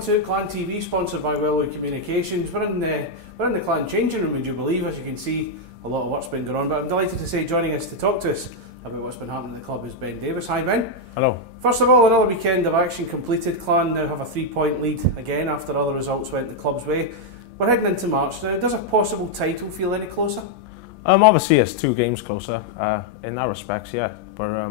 welcome to Clan TV, sponsored by Wellwood Communications. We're in the Clan changing room, would you believe? As you can see, a lot of work's been going on, but I'm delighted to say joining us to talk to us about what's been happening at the club is Ben Davies. Hi Ben. Hello. First of all, another weekend of action completed. Clan now have a 3-point lead again after other results went the club's way. We're heading into March now. Does a possible title feel any closer? Obviously it's 2 games closer, in that respect, yeah, but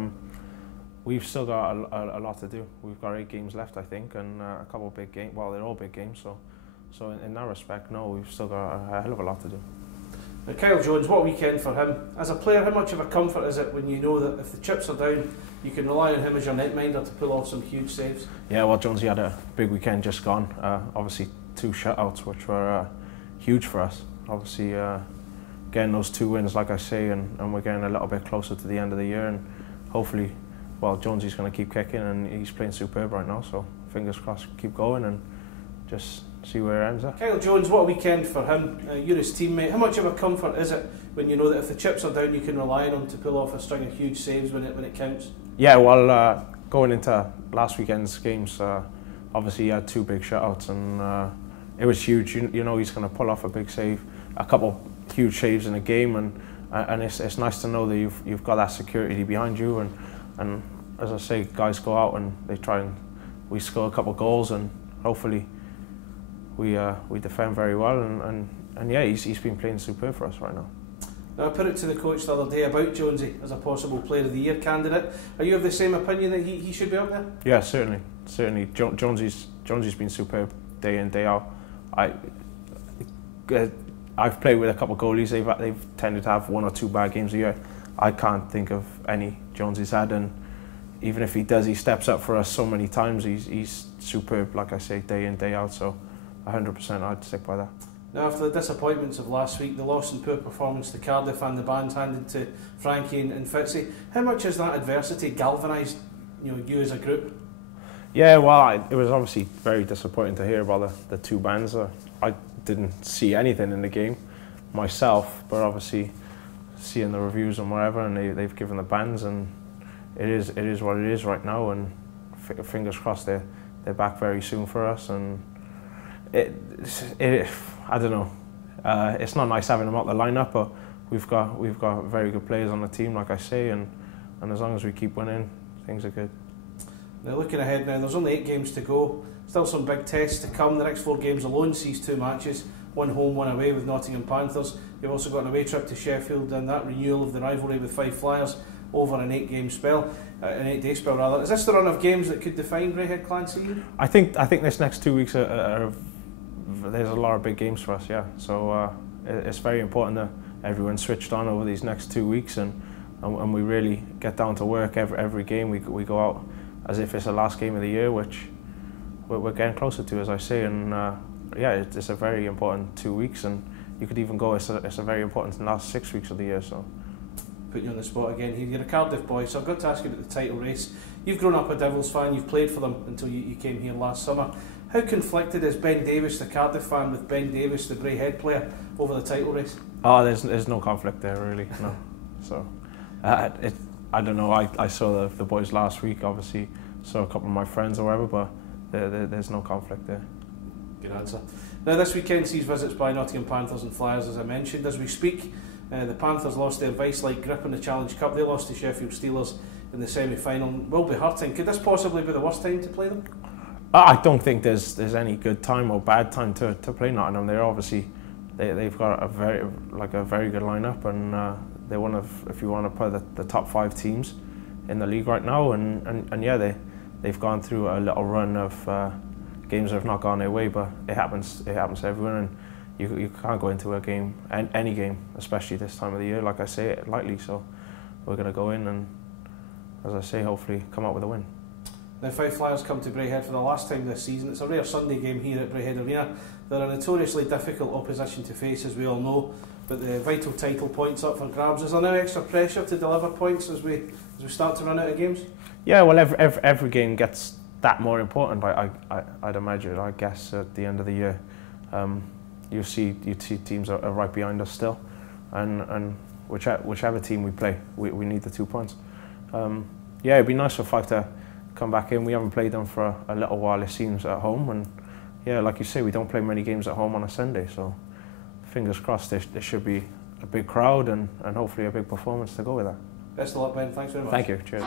we've still got a lot to do. We've got 8 games left, I think, and a couple of big games. Well, they're all big games, so in that respect, no, we've still got a hell of a lot to do. Now, Kyle Jones, what a weekend for him. As a player, how much of a comfort is it when you know that if the chips are down, you can rely on him as your netminder to pull off some huge saves? Yeah, well, Jonesy had a big weekend just gone. Obviously 2 shutouts, which were huge for us. Obviously, getting those 2 wins, like I say, and we're getting a little bit closer to the end of the year, and hopefully, well, Jonesy's going to keep kicking, and he's playing superb right now, so fingers crossed, keep going and just see where it ends up. Kyle Jones, what a weekend for him. You're his teammate. How much of a comfort is it when you know that if the chips are down, you can rely on him to pull off a string of huge saves when it counts? Yeah, well, going into last weekend's games, obviously he had 2 big shutouts, and it was huge. You know he's going to pull off a big save, a couple huge saves in a game, and it's nice to know that you've got that security behind you, and as I say, guys go out and they try and we score a couple of goals, and hopefully we defend very well, and yeah, he's been playing superb for us right now. Now, I put it to the coach the other day about Jonesy as a possible Player of the Year candidate. Are you of the same opinion that he should be up there? Yeah, certainly. Jonesy's been superb day in, day out. I've played with a couple of goalies. They've tended to have 1 or 2 bad games a year. I can't think of any Jonesy's had, and even if he does, he steps up for us so many times. He's superb, like I say, day in, day out. So 100%, I'd stick by that. Now, after the disappointments of last week, the loss and poor performance to Cardiff and the bans handed to Frankie and Fitzy, how much has that adversity galvanised you as a group? Yeah, well, it was obviously very disappointing to hear about the 2 bans. I didn't see anything in the game myself, but obviously seeing the reviews and whatever, and they've given the bans, and it is what it is right now, and fingers crossed they're back very soon for us. And I don't know, it's not nice having them out the lineup, but we've got very good players on the team, like I say, and as long as we keep winning, things are good. Now, looking ahead now, there's only 8 games to go. Still some big tests to come. The next 4 games alone sees 2 matches, 1 home, 1 away with Nottingham Panthers. You've also got an away trip to Sheffield and that renewal of the rivalry with 5 Flyers over an 8-day spell. Is this the run of games that could define Braehead Clan season? I think this next 2 weeks there's a lot of big games for us, yeah. So it's very important that everyone's switched on over these next 2 weeks, and we really get down to work. Every game we go out as if it's the last game of the year, which we're getting closer to, as I say, and yeah, it's a very important 2 weeks, and you could even go, it's a very important last 6 weeks of the year. So, put you on the spot again here. You're a Cardiff boy, so I've got to ask you about the title race. You've grown up a Devils fan, you've played for them until you came here last summer. How conflicted is Ben Davies, the Cardiff fan, with Ben Davies, the Braehead player, over the title race? Oh, there's no conflict there, really, no. So, I don't know, I saw the boys last week, obviously, saw a couple of my friends or whatever, but there's no conflict there. Good answer. Now, this weekend sees visits by Nottingham Panthers and Flyers, as I mentioned. As we speak, the Panthers lost their vice-like grip in the Challenge Cup. They lost to Sheffield Steelers in the semi-final. Will be hurting. Could this possibly be the worst time to play them? I don't think there's any good time or bad time to play Nottingham. They're obviously they've got a very good lineup, and they're one of, if you want to put the top 5 teams in the league right now, and yeah, they've gone through a little run of games that have not gone their way, but it happens to everyone, and you can't go into a game, any game, especially this time of the year, like I say, it lightly. So we're going to go in and, as I say, hopefully come out with a win. Now, 5 Flyers come to Braehead for the last time this season. It's a rare Sunday game here at Braehead Arena. They're a notoriously difficult opposition to face, as we all know, but the vital title points up for grabs. Is there now extra pressure to deliver points as we start to run out of games? Yeah, well, every game gets that more important, I'd imagine, I guess, at the end of the year. You see teams are right behind us still, and whichever team we play, we need the 2 points. Yeah, it'd be nice for 5 to come back in. We haven't played them for a little while, it seems, at home, yeah, like you say, we don't play many games at home on a Sunday, so fingers crossed there should be a big crowd and hopefully a big performance to go with that. Best of luck, Ben. Thanks very much. Thank you. Cheers.